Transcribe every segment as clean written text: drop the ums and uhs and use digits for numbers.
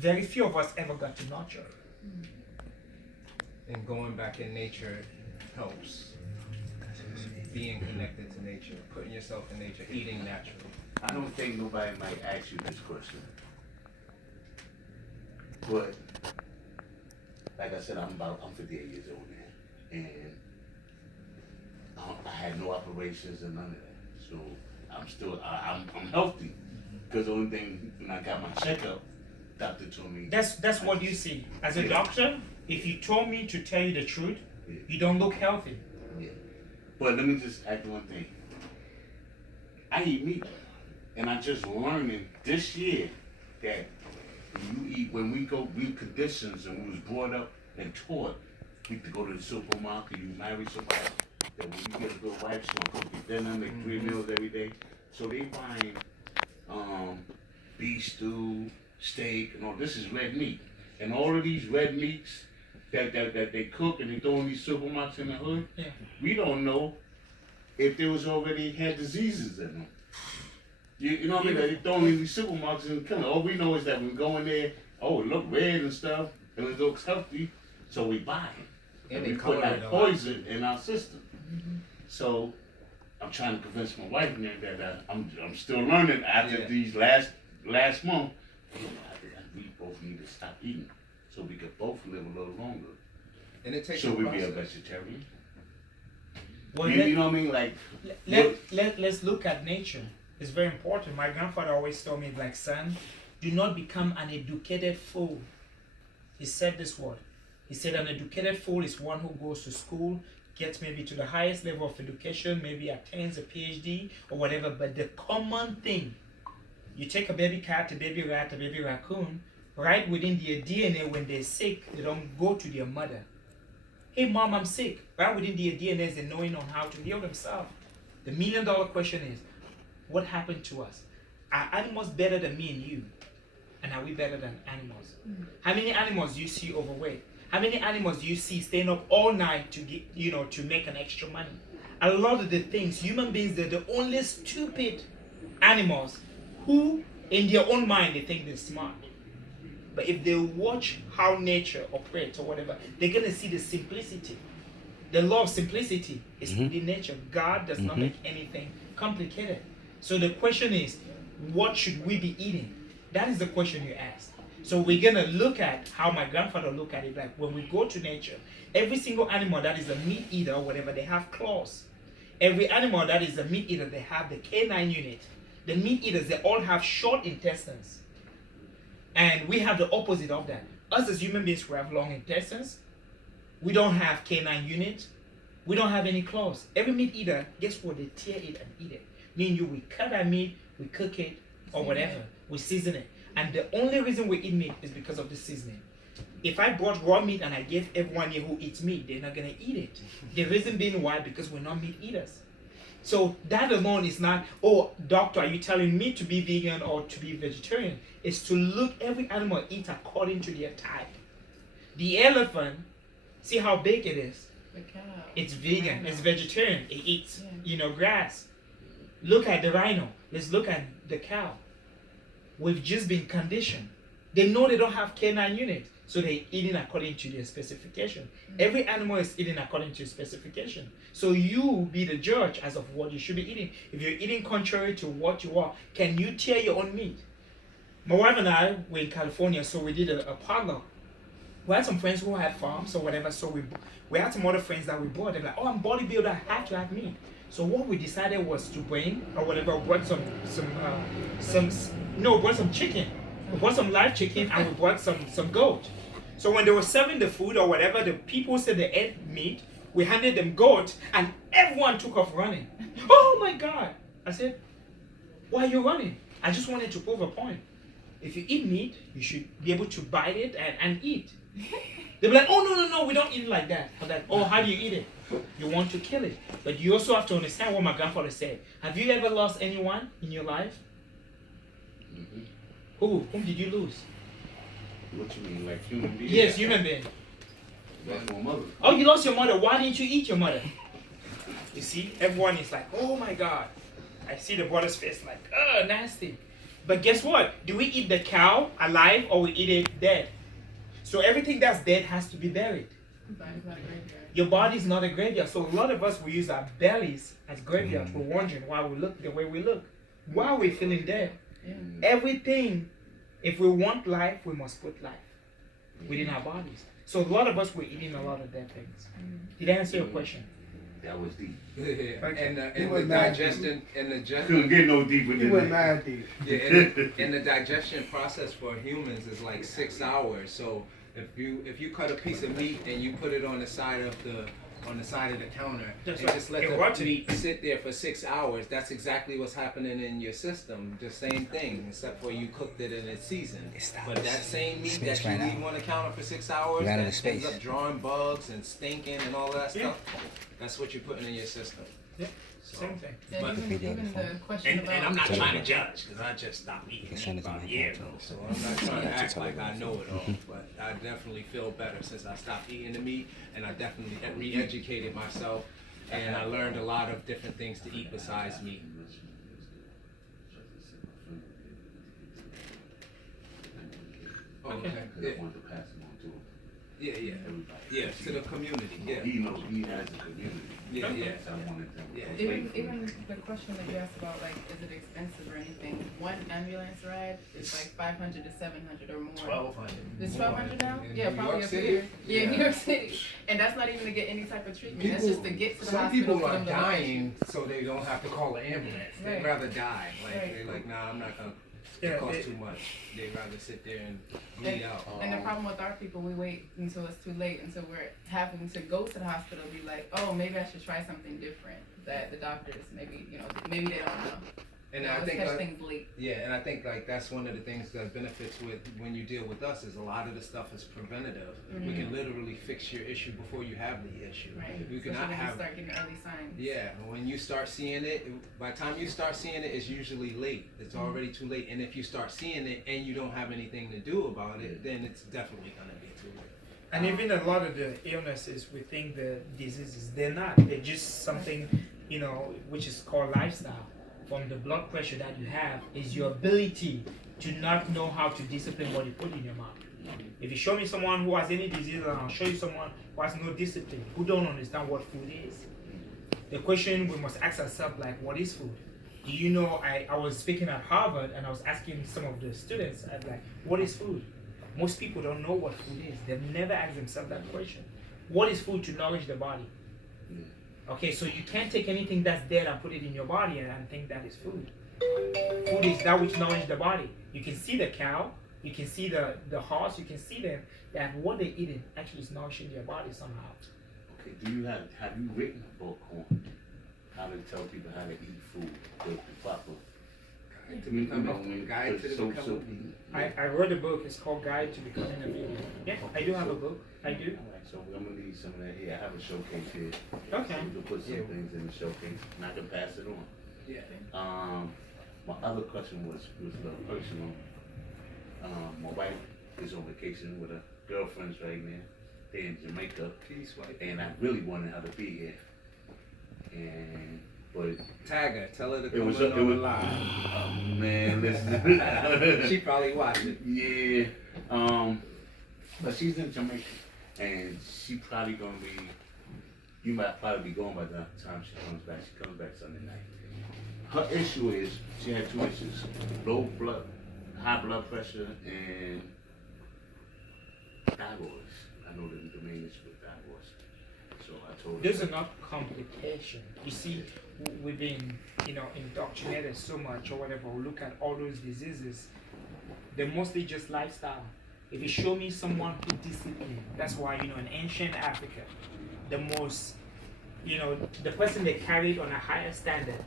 very few of us ever got to nurture. And going back in nature helps. Being connected to nature, putting yourself in nature, eating naturally. I don't think nobody might ask you this question. But, like I said, I'm 58 years old now. And I had no operations and none of that. So I'm still, I'm healthy. Because the only thing, when I got my checkup, doctor told me. That's what you see. As a doctor, if you told me to tell you the truth, you don't look healthy. Yeah. But let me just add one thing. I eat meat. And I just learning this year that when we conditions and we was brought up and taught, we could go to the supermarket, you marry somebody, that when you get a good wife, she's gonna cook you dinner, make 3 meals every day. So they find beef stew, steak, and all this is red meat. And all of these red meats that they cook and they throw in these supermarkets in the hood, we don't know if they was already had diseases in them. You know what I mean? They throw in these supermarkets and killing. All we know is that when we go in there, oh, it look red and stuff, and it looks healthy, so we buy it. And we put that poison in our system. So I'm trying to convince my wife now that I'm still learning after these last month. We both need to stop eating so we can both live a little longer. And it takes Should we be a vegetarian? Well, you know what I mean? Like let's look at nature. It's very important. My grandfather always told me, like, son, do not become an educated fool. He said this word. He said an educated fool is one who goes to school, gets maybe to the highest level of education, maybe attains a PhD or whatever, but the common thing, you take a baby cat, a baby rat, a baby raccoon, right within their DNA, when they're sick, they don't go to their mother. Hey mom, I'm sick. Right within their DNA is the knowing on how to heal themselves. The $1 million question is, what happened to us? Are animals better than me and you? And are we better than animals? How many animals do you see overweight? How many animals do you see staying up all night to get, to make an extra money? A lot of the things, human beings, they're the only stupid animals who, in their own mind, they think they're smart. But if they watch how nature operates or whatever, they're gonna see the simplicity. The law of simplicity is within nature. God does not make anything complicated. So the question is, what should we be eating? That is the question you asked. So we're gonna look at how my grandfather looked at it. Like when we go to nature, every single animal that is a meat eater or whatever, they have claws. Every animal that is a meat eater, they have the canine unit. The meat eaters, they all have short intestines. And we have the opposite of that. Us as human beings, we have long intestines. We don't have canine unit. We don't have any claws. Every meat eater, guess what? They tear it and eat it. Meaning we cut our meat, we cook it, or whatever. We season it. And the only reason we eat meat is because of the seasoning. If I brought raw meat and I gave everyone here who eats meat, they're not going to eat it. The reason being why? Because we're not meat eaters. So that alone is not, oh, doctor, are you telling me to be vegan or to be vegetarian? It's to look, every animal eats according to their type. The elephant, see how big it is? The cow. It's vegan, it's vegetarian, it eats, grass. Look at the rhino. Let's look at the cow. We've just been conditioned. They know they don't have canine unit, so they're eating according to their specification. Every animal is eating according to specification. So you be the judge as of what you should be eating. If you're eating contrary to what you are, can you tear your own meat? My wife and I were in California, so we did a potluck. We had some friends who had farms or whatever, so we had some other friends that we brought. They're like, oh, I'm bodybuilder, I have to have meat. So what we decided was to bring, or whatever, we brought some chicken. We brought some live chicken and we brought some goat. So when they were serving the food or whatever, the people said they ate meat, we handed them goat and everyone took off running. Oh my God. I said, why are you running? I just wanted to prove a point. If you eat meat, you should be able to bite it and eat. They'll be like, oh, no, we don't eat it like that. I'm like, oh, how do you eat it? You want to kill it. But you also have to understand what my grandfather said. Have you ever lost anyone in your life? Whom did you lose? What you mean, like human being? Yes, human being. Lost my mother. Oh, you lost your mother. Why didn't you eat your mother? You see, everyone is like, oh my God. I see the brother's face like, nasty. But guess what? Do we eat the cow alive or we eat it dead? So everything that's dead has to be buried. Body's not a graveyard. Your body's not a graveyard. So a lot of us, we use our bellies as graveyards. We're wondering why we look the way we look. Why are we feeling dead? Yeah. Everything, if we want life, we must put life within our bodies. So a lot of us, we're eating a lot of dead things. Did I answer your question? That was deep. And He the was mad digestion and the Couldn't get no deeper He than went that. mad deep. yeah, and the digestion process for humans is like 6 hours. So if you cut a piece of meat and you put it on the side of the counter That's and right. just let It the rots it. meat sit there for 6 hours, that's exactly what's happening in your system. The same thing, except for you cooked it and it's seasoned. But that same meat that you leave on the counter for 6 hours, that ends up drawing bugs and stinking and all that stuff. That's what you're putting in your system. Yeah, same thing. Yeah, But- even the question about And I'm not trying to judge because I just stopped eating meat about a year ago. So I'm not trying to act like I know it all. But I definitely feel better since I stopped eating the meat, and I definitely re-educated myself, and I learned a lot of different things to eat besides meat. Okay. Because I wanted to pass it on to Yeah, yeah, everybody. yeah. To the community. Yeah, He knows he has a community. yeah, yeah. So I wanted to Yeah. even the question that you asked about, like, is it expensive or anything? One ambulance ride is like 500 to 700 or more. 1,200. It's More. 1,200 now? In Yeah, New probably York up City? here. Yeah, New Yeah. York City. And that's not even to get any type of treatment. That's just to get to the Some hospital. people for are them to look at you. dying so they don't have to call an ambulance. They'd Right. rather die. Like Right. they're like, nah, I'm not gonna. Yeah, It costs they- too much. They'd rather sit there and bleed out. And the problem with our people, we wait until it's too late, until we're having to go to the hospital, be like, oh, maybe I should try something different. That the doctors, maybe, maybe they don't know. And You know, I let's think catch things late. yeah, and I think like that's one of the things that benefits with when you deal with us is a lot of the stuff is preventative. We can literally fix your issue before you have the issue. Right. You Especially cannot when have you start getting early signs. yeah, when you start seeing it, by the time you start seeing it, it's usually late. It's already too late. And if you start seeing it and you don't have anything to do about it, then it's definitely gonna be too late. And even a lot of the illnesses, we think the diseases, they're not. They're just something, which is called lifestyle. From the blood pressure that you have is your ability to not know how to discipline what you put in your mouth. If you show me someone who has any disease, and I'll show you someone who has no discipline, who don't understand what food is. The question we must ask ourselves, like, what is food? Do you know, I was speaking at Harvard and I was asking some of the students, I was like, what is food? Most people don't know what food is. They've never asked themselves that question. What is food to nourish the body? Okay, so you can't take anything that's dead and put it in your body and think that is food. Food is that which nourishes the body. You can see the cow, you can see the horse, you can see them, that what they're eating actually is nourishing their body somehow. Okay, have you written a book on how to tell people how to eat food, the proper? Guide to the becoming. I wrote a book, it's called Guide to Becoming a Vegan. Yeah, I do have a book. I do. Alright, so I'm gonna need some of that here. I have a showcase here. Okay. So we can put some things in the showcase and I can pass it on. Yeah. My other question was a little personal. My wife is on vacation with her girlfriends right now. They're in Jamaica. Peace, wife. And I really wanted her to be here. But Tag her. Tell her to it come was on it was live. man, listen. She probably watched it. Yeah. But she's in Jamaica and she probably gonna be you might probably be gone by the time she comes back. She comes back Sunday night. Her issue is she had two issues. High blood pressure and thyroid. I know that the main issue with thyroid. So I told her Those are not complications. You see, we've been, indoctrinated so much or whatever. We look at all those diseases, they're mostly just lifestyle. If you show me someone who disciplined, that's why, in ancient Africa, the most, the person they carried on a higher standard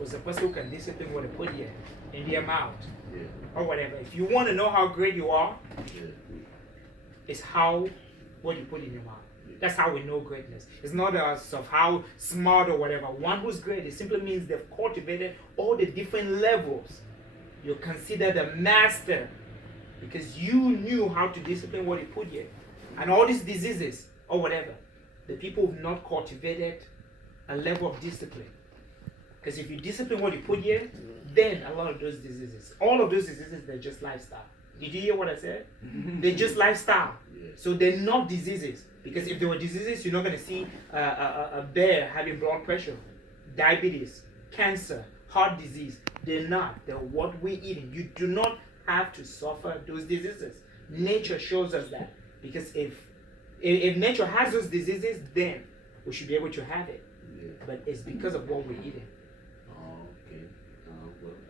was the person who can discipline what they put here in their mouth or whatever. If you want to know how great you are, it's what you put in your mouth. That's how we know greatness. It's not us of how smart or whatever. One who's great, it simply means they've cultivated all the different levels. You're considered a master because you knew how to discipline what you put here. And all these diseases or whatever, the people who've not cultivated a level of discipline Because if you discipline what you put here, then a lot of those diseases, all of those diseases, they're just lifestyle. Did you hear what I said? They're just lifestyle. So they're not diseases. Because if they were diseases, you're not going to see a bear having blood pressure, diabetes, cancer, heart disease. They're not. They're what we're eating. You do not have to suffer those diseases. Nature shows us that. Because if nature has those diseases, then we should be able to have it. But it's because of what we're eating.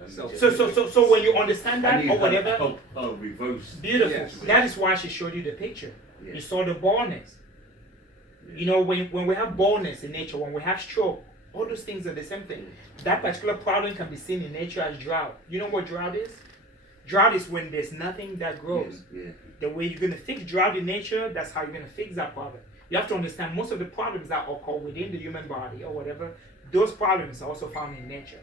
So when you understand that or whatever, reverse. Beautiful. Yes. That is why she showed you the picture. Yes. You saw the baldness. Yes. You know, when we have baldness in nature, when we have stroke, all those things are the same thing. That particular problem can be seen in nature as drought. You know what drought is? Drought is when there's nothing that grows. Yeah. The way you're going to fix drought in nature, that's how you're going to fix that problem. You have to understand most of the problems that occur within the human body or whatever, those problems are also found in nature.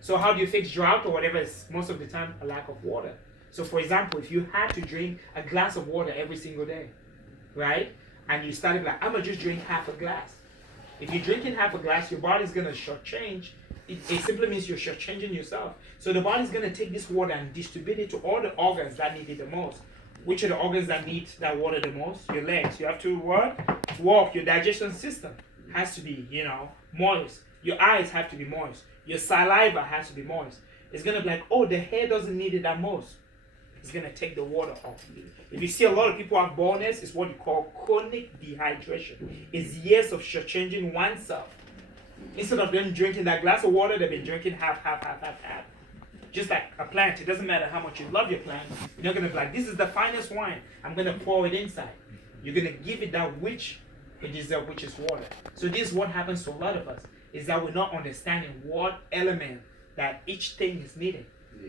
So how do you fix drought or whatever? Is most of the time a lack of water. So for example, if you had to drink a glass of water every single day, right? And you started like, I'm going to just drink half a glass. If you're drinking half a glass, your body's going to shortchange. It simply means you're shortchanging yourself. So the body's going to take this water and distribute it to all the organs that need it the most. Which are the organs that need that water the most? Your legs. You have to what? Walk. Your digestion system has to be, moist. Your eyes have to be moist. Your saliva has to be moist. It's going to be like, oh, the hair doesn't need it that most. It's going to take the water off. If you see a lot of people have baldness, it's what you call chronic dehydration. It's years of shortchanging oneself. Instead of them drinking that glass of water, they've been drinking half. Just like a plant, it doesn't matter how much you love your plant. You're not going to be like, this is the finest wine. I'm going to pour it inside. You're going to give it that which it deserves, which is water. So this is what happens to a lot of us, is that we're not understanding what element that each thing is needing.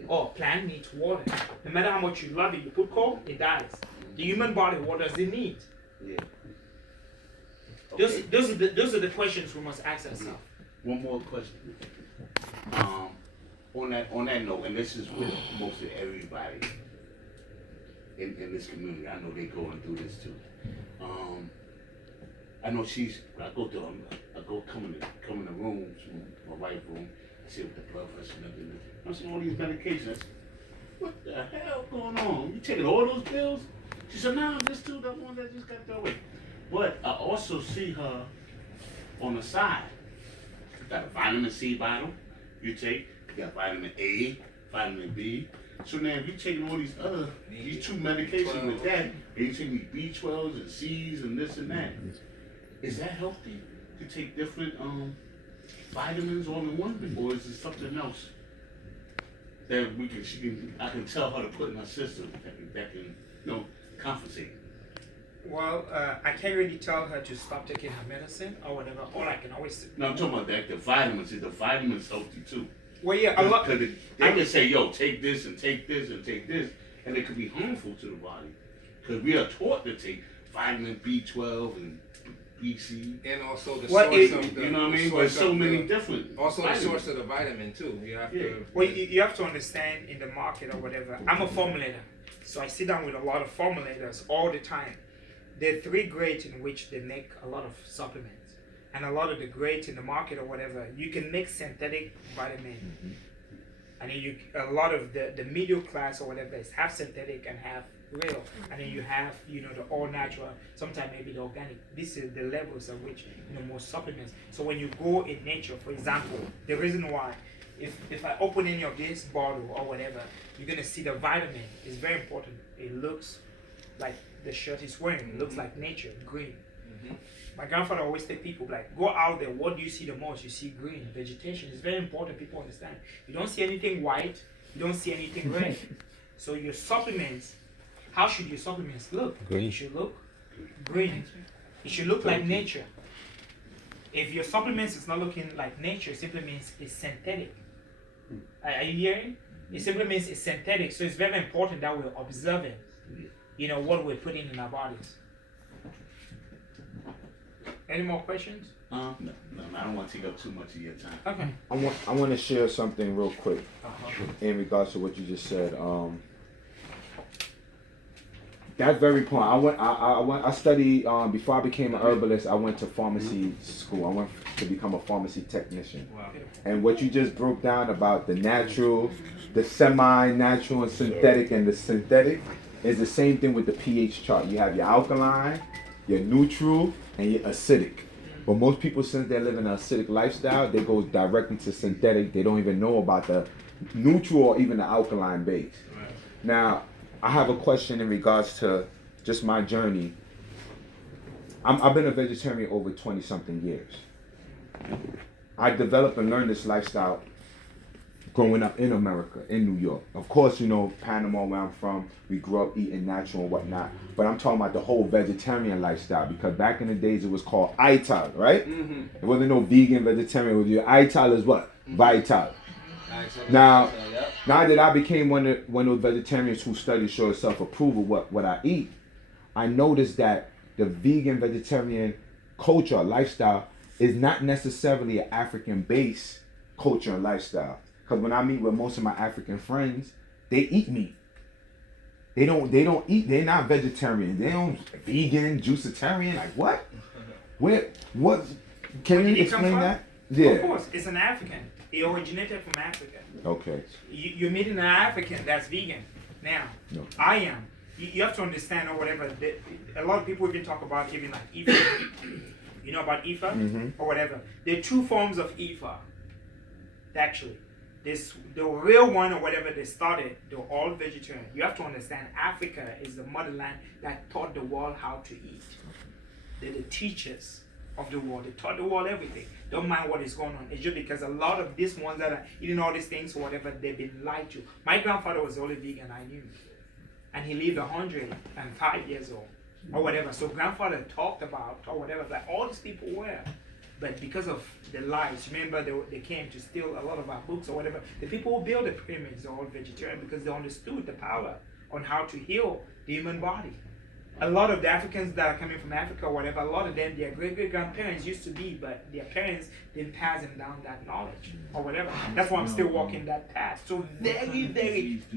Oh, plant needs water. No matter how much you love it, you put coal, it dies. The human body, what does it need? Okay. Those are the questions we must ask ourselves. One more question. On that note, and this is with most of everybody in this community. I know they're going through this too. I know I come in the rooms, my wife's room. I see what the blood pressure and everything. I'm seeing all these medications. I said, what the hell going on? You taking all those pills? She said, no, just the one that just got that way. But I also see her on the side. You got a vitamin C bottle you take. You got vitamin A, vitamin B. So now if you're taking all these two medications with that, and you're taking B12s and C's and this and that, is that healthy to take different vitamins all in one, or is it something else that I can tell her to put in her system that can compensate? Well, I can't really tell her to stop taking her medicine or whatever. All I can always. No, I'm talking about that. The vitamins. The vitamins healthy too. Well, yeah, a lot. Because they can say, "Yo, take this and take this and take this," and it could be harmful to the body. Because we are taught to take vitamin B12 and BC, and also the source of the. You know what I mean? There's so many different. Also, the source of the vitamin too. You have to. Well, you have to understand in the market or whatever. I'm a formulator, so I sit down with a lot of formulators all the time. There are 3 grades in which they make a lot of supplements, and a lot of the grades in the market or whatever, you can make synthetic vitamin, and then a lot of the middle class or whatever is half synthetic and half real, and then you have the all natural, sometimes maybe the organic. This is the levels at which most supplements. So when you go in nature, for example, the reason why, if I open any of this bottle or whatever, you're gonna see the vitamin is very important. It looks like the shirt he's wearing. It looks like nature, green. My grandfather always tell people, like, go out there, what do you see the most? You see green, vegetation. It's very important people understand. You don't see anything white, you don't see anything red. So your supplements, how should your supplements look? Green. It should look green. It should look like nature. If your supplements is not looking like nature, it simply means it's synthetic. Are you hearing? It simply means it's synthetic. So it's very important that we're observing what we're putting in our bodies. Any more questions? No, I don't want to take up too much of your time. Okay. I want to share something real quick in regards to what you just said. That's very important. I studied before I became an herbalist. I went to pharmacy school. I went to become a pharmacy technician. Wow. And what you just broke down about the natural, the semi-natural and synthetic, and the synthetic is the same thing with the pH chart. You have your alkaline, your neutral, and your acidic. But most people, since they're living an acidic lifestyle, they go directly to synthetic. They don't even know about the neutral or even the alkaline base. Right. Now, I have a question in regards to just my journey. I've been a vegetarian over 20-something years. I developed and learned this lifestyle growing up in America, in New York. Of course, you know, Panama, where I'm from, we grew up eating natural and whatnot. But I'm talking about the whole vegetarian lifestyle, because back in the days it was called Ital, right? Mm-hmm. It wasn't no vegan vegetarian. It was your Ital is what? Mm-hmm. Vital. Now that I became one of those vegetarians who study show self-approval what I eat, I noticed that the vegan vegetarian culture lifestyle is not necessarily an African-based culture and lifestyle. Because when I meet with most of my African friends, they eat meat. They don't eat. They're not vegetarian. They don't vegan, juicitarian. Like what? What? Can you explain that? Yeah. Of course, it's an African. It originated from Africa. Okay. You're meeting an African that's vegan. Now, No. I am. You have to understand or whatever. A lot of people even talk about even like Ifa. You know about Ifa or whatever. There are two forms of Ifa. Actually, this the real one or whatever they started. They're all vegetarian. You have to understand. Africa is the motherland that taught the world how to eat. They're the teachers of the world. They taught the world everything. Don't mind what is going on. It's just because a lot of these ones that are eating all these things or whatever, they've been lied to. My grandfather was the only vegan I knew. And he lived 105 years old or whatever. So grandfather talked about or whatever that all these people were. But because of the lies, remember they came to steal a lot of our books or whatever. The people who built the pyramids are all vegetarian because they understood the power on how to heal the human body. A lot of the Africans that are coming from Africa or whatever, a lot of them, their great-great-grandparents used to be, but their parents didn't pass them down that knowledge or whatever. That's why I'm still walking that path. So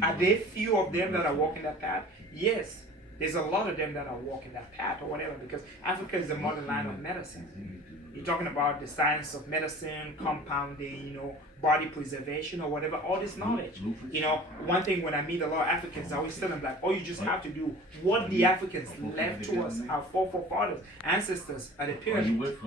are there few of them that are walking that path? Yes. There's a lot of them that are walking that path or whatever, because Africa is the motherland of medicine. You're talking about the science of medicine, compounding, you know, body preservation or whatever, all this knowledge. You know, one thing when I meet a lot of Africans, I always tell them like, all you just have to do, what the Africans left to us, our forefathers, ancestors, are the pyramids.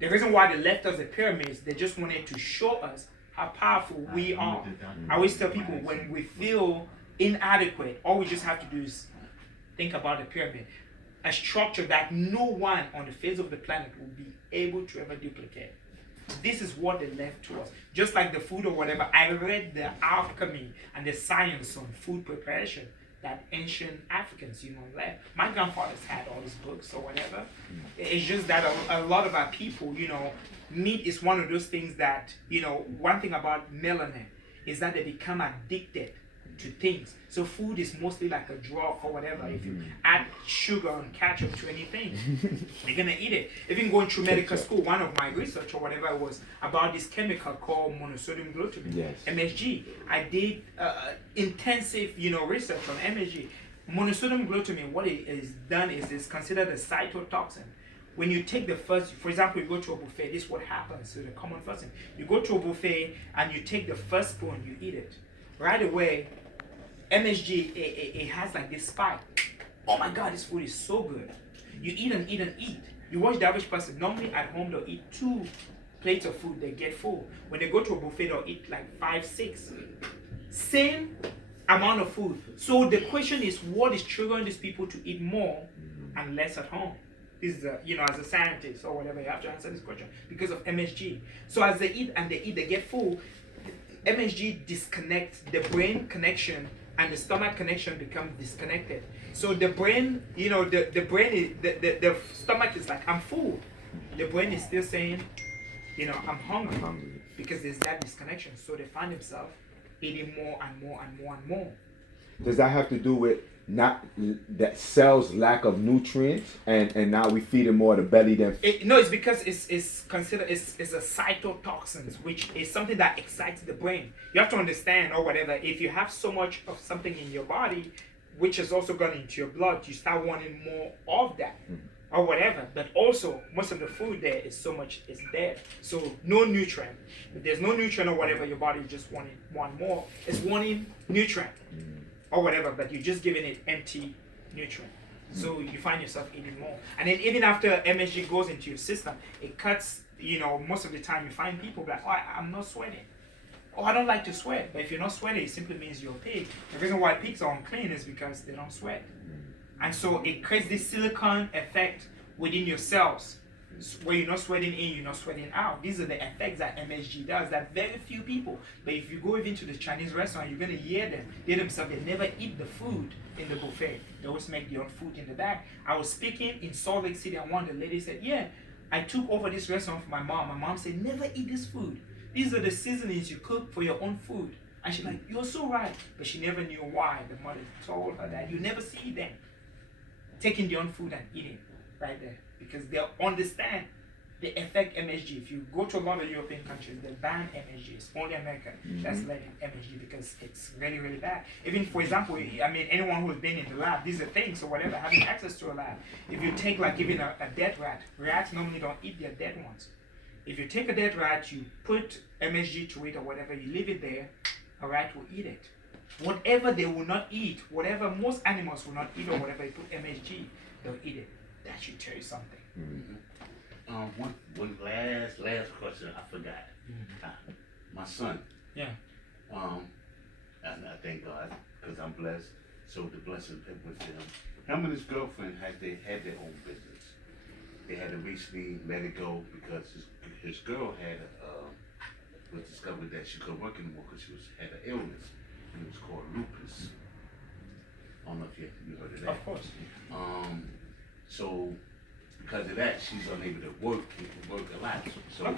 The reason why they left us the pyramids, they just wanted to show us how powerful we are. I always tell people when we feel inadequate, all we just have to do is think about the pyramid. A structure that no one on the face of the planet will be able to ever duplicate. This is what they left to us. Just like the food or whatever, I read the alchemy and the science on food preparation that ancient Africans, you know, left. My grandfathers had all these books or whatever. It's just that a lot of our people, you know, meat is one of those things that, you know, one thing about melanin is that they become addicted to things. So food is mostly like a drug or whatever. If you add sugar and ketchup to anything, you're gonna eat it. Even going through medical school, one of my research or whatever was about this chemical called monosodium glutamate, Yes. MSG. I did intensive, you know, research on MSG. Monosodium glutamate, what it is done is it's considered a cytotoxin. When you take the first, for example, you go to a buffet, this is what happens to the common person. You go to a buffet and you take the first spoon, you eat it. Right away, MSG, it has like this spike. Oh my God, this food is so good. You eat and eat and eat. You watch the average person, normally at home they'll eat 2 plates of food, they get full. When they go to a buffet, they'll eat like 5, 6. Same amount of food. So the question is, what is triggering these people to eat more and less at home? This is, you know, as a scientist or whatever, you have to answer this question because of MSG. So as they eat and they eat, they get full. MSG disconnects the brain connection and the stomach connection becomes disconnected. So the brain, you know, the brain is, the stomach is like, I'm full. The brain is still saying, you know, I'm hungry. Because there's that disconnection. So they find themselves eating more and more and more and more. Does that have to do with not that cells lack of nutrients and now we feed it more of the belly than no, it's because it's considered it's a cytotoxins, which is something that excites the brain. You have to understand or whatever, if you have so much of something in your body, which has also gone into your blood, you start wanting more of that. Or whatever, but also most of the food there is so much is dead, so no nutrient. If there's no nutrient or whatever, your body just want more. It's wanting nutrient or whatever, but you're just giving it empty nutrient. So you find yourself eating more, and then even after MSG goes into your system, it cuts. Most of the time you find people like, oh, I'm not sweating. Oh, I don't like to sweat. But if you're not sweating, it simply means you're a pig. The reason why pigs are unclean is because they don't sweat. And so it creates this silicone effect within your cells where you're not sweating in, you're not sweating out. These are the effects that MSG does that very few people. But if you go even to the Chinese restaurant, you're going to hear them. They themselves, they never eat the food in the buffet. They always make their own food in the back. I was speaking in Salt Lake City and one of the ladies said, yeah, I took over this restaurant for my mom. My mom said, never eat this food. These are the seasonings you cook for your own food. And she's like, you're so right. But she never knew why. The mother told her that you never see them taking their own food and eating right there, because they understand the effect MSG. If you go to a lot of European countries, they ban MSG. It's only America that's letting MSG because it's really, really bad. Even, for example, I mean, anyone who's been in the lab, these are things or whatever, having access to a lab. If you take like even a dead rat, rats normally don't eat their dead ones. If you take a dead rat, you put MSG to it or whatever, you leave it there, a rat will eat it. Whatever they will not eat, whatever most animals will not eat or whatever you put MSG, they'll eat it. That should tell you something. One last question I forgot. My son. Yeah. And I thank God because I'm blessed. So the blessing with him. Him and his girlfriend had their own business. They had to recently let it go because his girl was discovered that she couldn't work anymore because she had an illness, and it was called lupus. I don't know if you heard of that. Of course. So because of that, she's unable to work a lot. So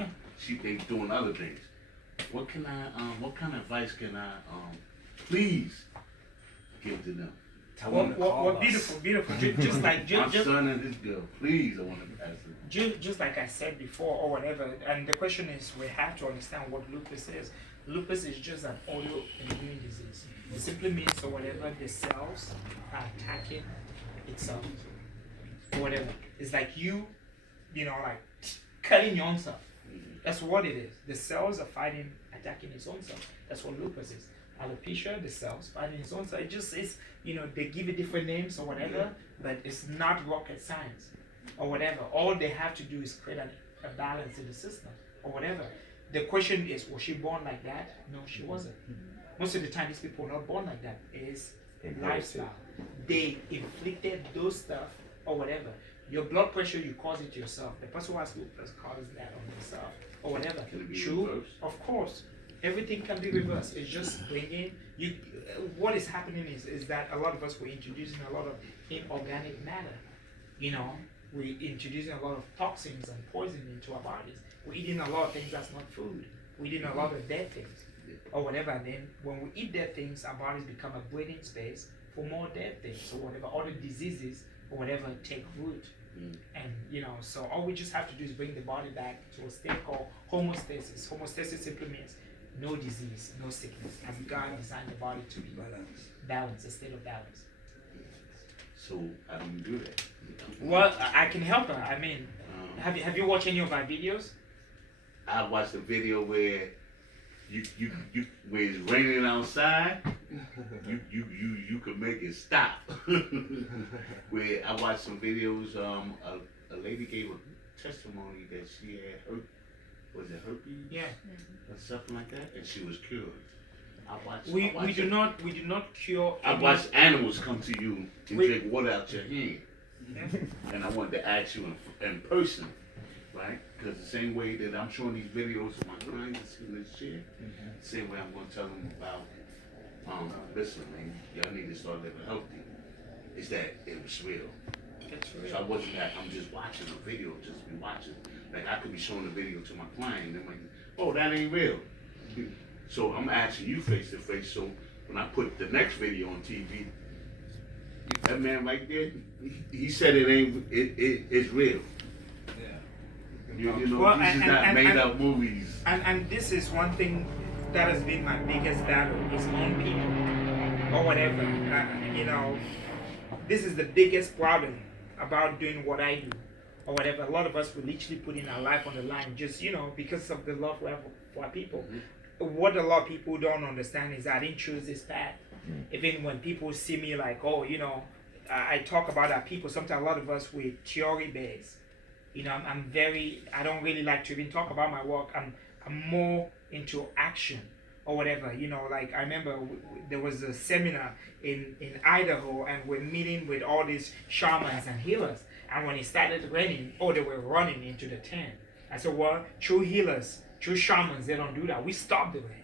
they doing other things. What kind of advice can I please give to them? Well, beautiful. Just like my son and his girl, please, I want to ask them. Just like I said before, or whatever. And the question is, we have to understand what lupus is. Lupus is just an autoimmune disease. It simply means or whatever the cells are attacking itself, or whatever. It's like like cutting your own self. That's what it is. The cells are fighting, attacking its own self. That's what lupus is. Alopecia, the cells fighting its own self. It just is, they give it different names or whatever, but it's not rocket science or whatever. All they have to do is create a balance in the system or whatever. The question is, was she born like that? No, she wasn't. Most of the time, these people are not born like that. It is lifestyle. They inflicted those stuff or whatever. Your blood pressure, you cause it yourself. The person who has lupus causes that on themselves or whatever. Can it be True, reversed? of course. Everything can be reversed. It's just bringing you. What is happening is that a lot of us were introducing a lot of inorganic matter. We're introducing a lot of toxins and poison into our bodies. We're eating a lot of things that's not food. We're eating a lot of dead things or whatever. And then when we eat dead things, our bodies become a breathing space for more dead things or whatever. Other diseases or whatever take root. And so all we just have to do is bring the body back to a state called homeostasis. Homeostasis simply means no disease, no sickness, as God designed the body to be balanced, a state of balance. So how do you do that? Well, I can help her. I mean, have you watched any of our videos? I watched a video where you where it's raining outside, you could make it stop. Where I watched some videos, a lady gave a testimony that she had herpes? Yeah. Or something like that, and she was cured. We do not cure. I watched animals come to you and drink water out your hand. Yeah. And I wanted to ask you in person, right? Because the same way that I'm showing these videos to my clients in this chair, the same way I'm going to tell them about, listen, man, y'all need to start living healthy. Is that it was real. It's real. So I wasn't that, I'm just watching a video, just be watching. Like I could be showing a video to my client and they're like, oh, that ain't real. So I'm asking you face to face. So when I put the next video on TV, that man right there, he said it ain't, it's real. Yeah. You know, well, this is not made up movies. And this is one thing that has been my biggest battle is on people or whatever. you know, this is the biggest problem about doing what I do or whatever. A lot of us will literally put in our life on the line just, you know, because of the love we have for our people. What a lot of people don't understand is I didn't choose this path. Even when people see me like, oh, you know, I talk about our people, sometimes a lot of us with theory based. You know, I don't really like to even talk about my work. I'm more into action or whatever. You know, like I remember there was a seminar in Idaho, and we're meeting with all these shamans and healers. And when it started raining, they were running into the tent. I said, well, true healers, true shamans, they don't do that. We stop the rain.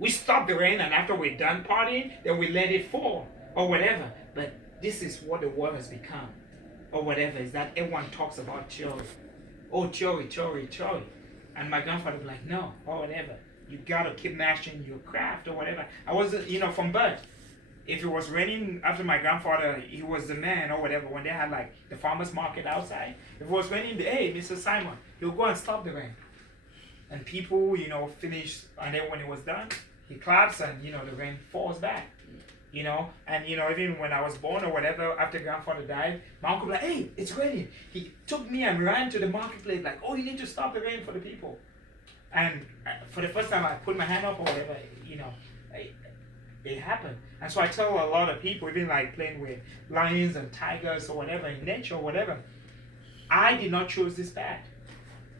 We stop the rain, and after we're done partying, then we let it fall or whatever. But this is what the world has become or whatever, is that everyone talks about theory. Oh, theory. And my grandfather was like, no, or whatever. You gotta keep mastering your craft or whatever. I was, you know, from birth. If it was raining, after my grandfather, he was the man or whatever, when they had like the farmer's market outside, if it was raining, hey, Mr. Simon, he'll go and stop the rain. And people, you know, finish, and then when it was done, he claps and, you know, the rain falls back. You know, and you know, even when I was born or whatever, after grandfather died, my uncle was like, hey, it's raining. He took me and ran to the marketplace like, oh, you need to stop the rain for the people. And for the first time I put my hand up or whatever, you know, it happened. And so I tell a lot of people, even like playing with lions and tigers or whatever in nature or whatever, I did not choose this path.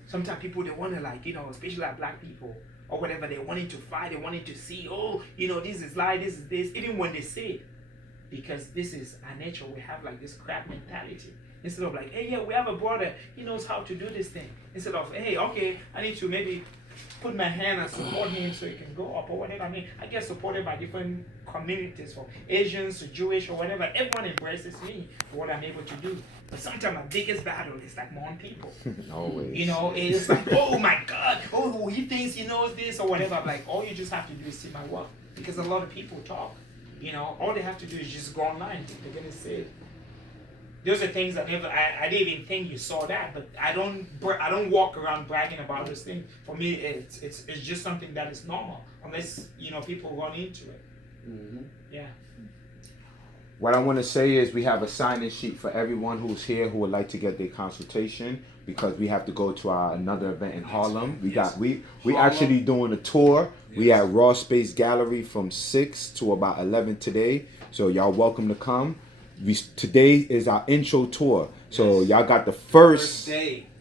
Sometimes people, they want to, like, you know, especially like black people or whatever, they wanted to fight, they wanted to see, oh, you know, this is lie, this is this, even when they say it, because this is our nature. We have like this crap mentality. Instead of like, hey, yeah, we have a brother, he knows how to do this thing. Instead of, hey, okay, I need to maybe put my hand and support him so he can go up or whatever. I mean, I get supported by different communities, from Asians to Jewish or whatever. Everyone embraces me for what I'm able to do. But sometimes my biggest battle is like my own people. Always. You know, it's like, oh my God, oh, he thinks he knows this or whatever. I'm like, all you just have to do is see my work. Because a lot of people talk. You know, all they have to do is just go online. They're going to say it. Those are things I didn't even think you saw that, but I don't walk around bragging about those things. For me, it's just something that is normal, unless, you know, people run into it. Yeah. What I want to say is we have a sign-in sheet for everyone who's here who would like to get their consultation, because we have to go to another event in Harlem. We actually doing a tour. We at Raw Space Gallery from 6 to about 11 today. So y'all welcome to come. Today is our intro tour. So y'all got the first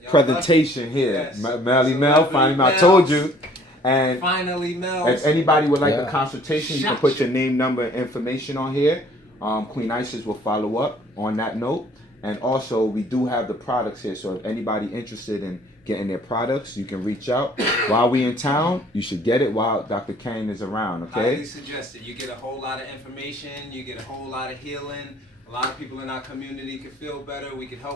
presentation here. Melly Mel, finally, I told you. And finally, Mel. If anybody would like a consultation, you can put your name, number, and information on here. Queen Isis will follow up on that note. And also, we do have the products here. So if anybody interested in getting their products, you can reach out. While we in town, you should get it while Dr. Kang is around, okay? Highly suggested. You get a whole lot of information. You get a whole lot of healing. A lot of people in our community can feel better. We can help